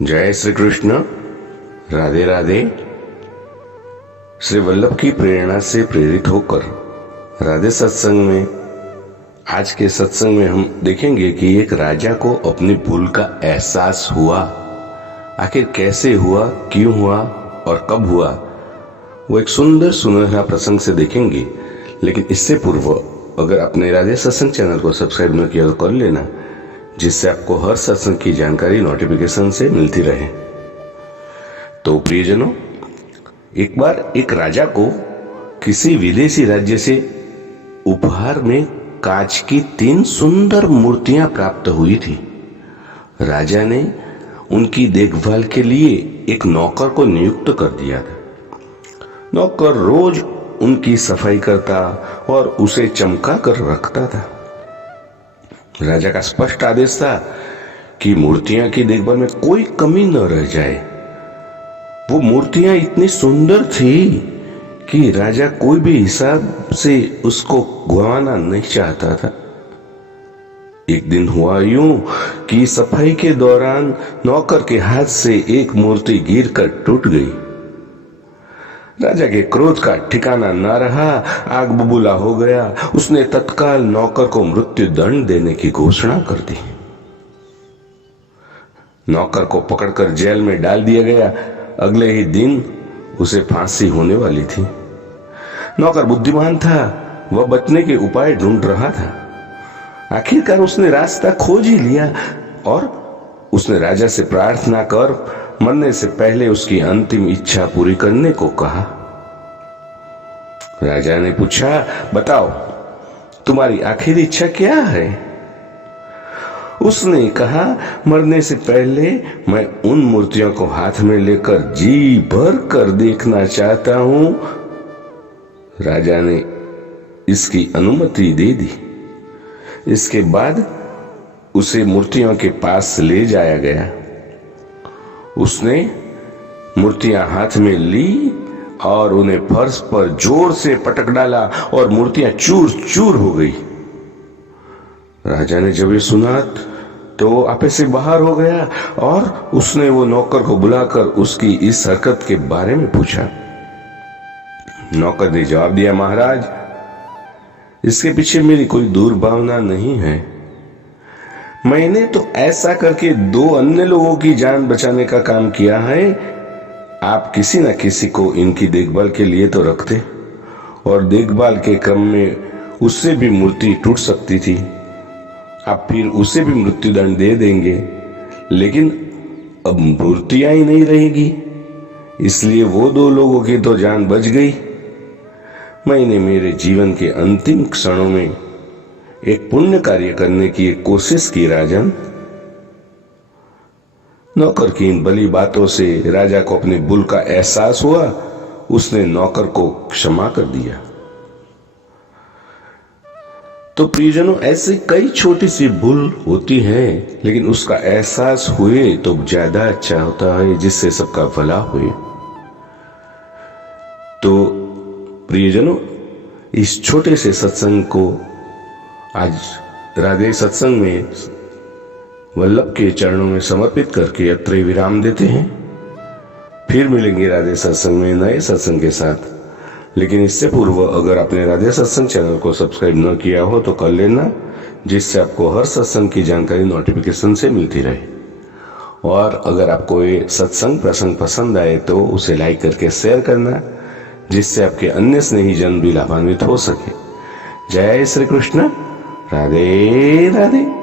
जय श्री कृष्ण। राधे राधे। श्री वल्लभ की प्रेरणा से प्रेरित होकर राधे सत्संग में आज के सत्संग में हम देखेंगे कि एक राजा को अपनी भूल का एहसास हुआ। आखिर कैसे हुआ, क्यों हुआ और कब हुआ, वो एक सुंदर सुनहरा प्रसंग से देखेंगे। लेकिन इससे पूर्व अगर आपने राधे सत्संग चैनल को सब्सक्राइब न किया तो कर लेना, जिससे आपको हर सत्संग की जानकारी नोटिफिकेशन से मिलती रहे। तो प्रियजनों, एक बार एक राजा को किसी विदेशी राज्य से उपहार में कांच की 3 सुंदर मूर्तियां प्राप्त हुई थी। राजा ने उनकी देखभाल के लिए एक नौकर को नियुक्त कर दिया था। नौकर रोज उनकी सफाई करता और उसे चमका कर रखता था। राजा का स्पष्ट आदेश था कि मूर्तियां की देखभाल में कोई कमी न रह जाए। वो मूर्तियां इतनी सुंदर थी कि राजा कोई भी हिसाब से उसको गंवाना नहीं चाहता था। एक दिन हुआ यूं कि सफाई के दौरान नौकर के हाथ से एक मूर्ति गिरकर टूट गई। राजा के क्रोध का ठिकाना न रहा, आग बबूला हो गया। उसने तत्काल नौकर को मृत्यु दंड देने की घोषणा कर दी। नौकर को पकड़कर जेल में डाल दिया गया। अगले ही दिन उसे फांसी होने वाली थी। नौकर बुद्धिमान था, वह बचने के उपाय ढूंढ रहा था। आखिरकार उसने रास्ता खोज ही लिया और उसने राजा से प्रार्थना कर मरने से पहले उसकी अंतिम इच्छा पूरी करने को कहा। राजा ने पूछा, बताओ तुम्हारी आखिरी इच्छा क्या है? उसने कहा, मरने से पहले मैं उन मूर्तियों को हाथ में लेकर जी भर कर देखना चाहता हूं। राजा ने इसकी अनुमति दे दी। इसके बाद उसे मूर्तियों के पास ले जाया गया। उसने मूर्तियां हाथ में ली और उन्हें फर्श पर जोर से पटक डाला और मूर्तियां चूर चूर हो गई। राजा ने जब ये सुना तो आपे से बाहर हो गया और उसने वो नौकर को बुलाकर उसकी इस हरकत के बारे में पूछा। नौकर ने जवाब दिया, महाराज, इसके पीछे मेरी कोई दुर्भावना नहीं है। मैंने तो ऐसा करके 2 अन्य लोगों की जान बचाने का काम किया है। आप किसी न किसी को इनकी देखभाल के लिए तो रखते, और देखभाल के क्रम में उससे भी मूर्ति टूट सकती थी। आप फिर उसे भी मृत्युदंड दे देंगे, लेकिन अब मूर्तियां ही नहीं रहेगी, इसलिए वो 2 लोगों की तो जान बच गई। मैंने मेरे जीवन के अंतिम क्षणों में एक पुण्य कार्य करने की एक कोशिश की, राजन। नौकर की इन भली बातों से राजा को अपनी भूल का एहसास हुआ। उसने नौकर को क्षमा कर दिया। तो प्रियजनों, ऐसी कई छोटी सी भूल होती है, लेकिन उसका एहसास हुए तो ज्यादा अच्छा होता है, जिससे सबका भला हुए। तो प्रियजनों, इस छोटे से सत्संग को आज राधे सत्संग में वल्लभ के चरणों में समर्पित करके अत्र विराम देते हैं। फिर मिलेंगे राधे सत्संग में नए सत्संग के साथ। लेकिन इससे पूर्व अगर आपने राधे सत्संग चैनल को सब्सक्राइब न किया हो तो कर लेना, जिससे आपको हर सत्संग की जानकारी नोटिफिकेशन से मिलती रहे। और अगर आपको ये सत्संग प्रसंग पसंद आए तो उसे लाइक करके शेयर करना, जिससे आपके अन्य स्नेही जन भी लाभान्वित हो सके। जय श्री कृष्ण। राधे राधे।